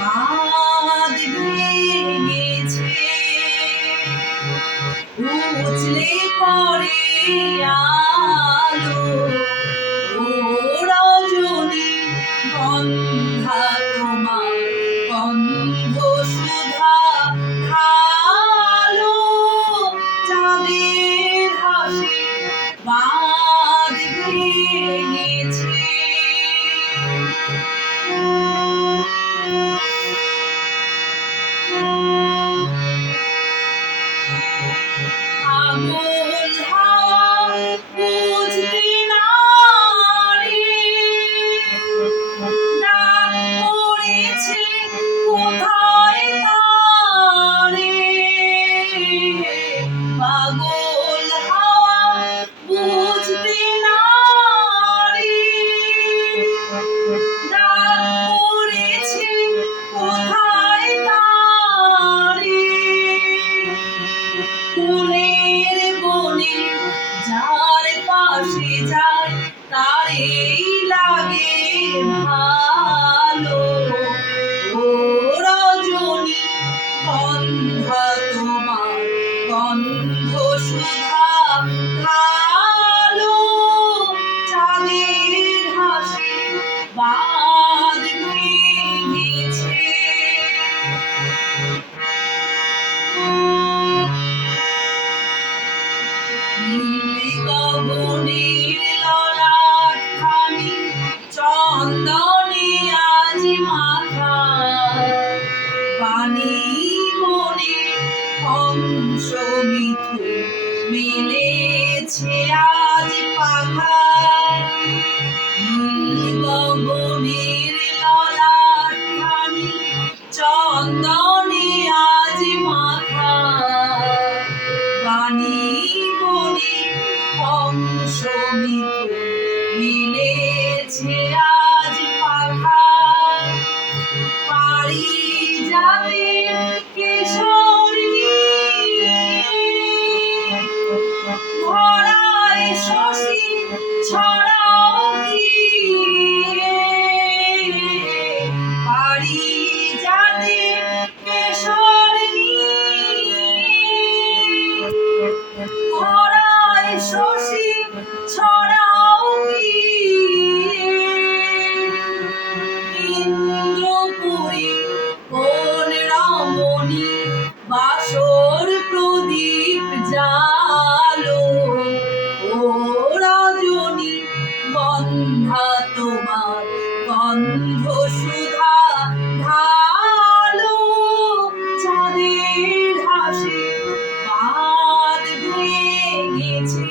বাঁধ ভেঙেছে, উছলে পড়ে আলো, ও রজনী গন্ধা তোমার গন্ধ সুধা ঢালো, চাঁদের হাসি বাঁধ ভেঙেছে। পাগল হাওয়া বুঝতে না রে, ডাক পড়েছে কোথায় তারে। পাগল হাওয়া বুঝতে না রে, ডাক পড়েছে কোথায় তারে। ফুলের বনে যার পাশে যায় তারেই লাগে ভালো, ও রজনী গন্ধা তোমার গন্ধ সুধা ঢালো, চাঁদের হাসি বাঁধ ভেঙেছে। নীল গগনের ললাটখানি চন্দনে আজ মাখা, বাণী বনে হংস মিথুন মেলেছে আজ পাখা। নীল গগনের ললাটখানি চন্দনে আজ মাখা, বাণী বনে হংস মিথুন মেলেছে আজ পাখা। পারিজাতের কেশর নিয়ে ধরায় শশী ছড়াও গিয়ে, পারিজাতের কেশর নিয়ে ধরায় শশী ছড়াও গিয়ে। ইন্দ্রপুরী কোন রমণী বাসর প্রদীপ জালো, ও রজনী গন্ধা তোমার গন্ধ সুধা ঢালো, চাঁদের হাসি বাঁধ ভেঙেছে।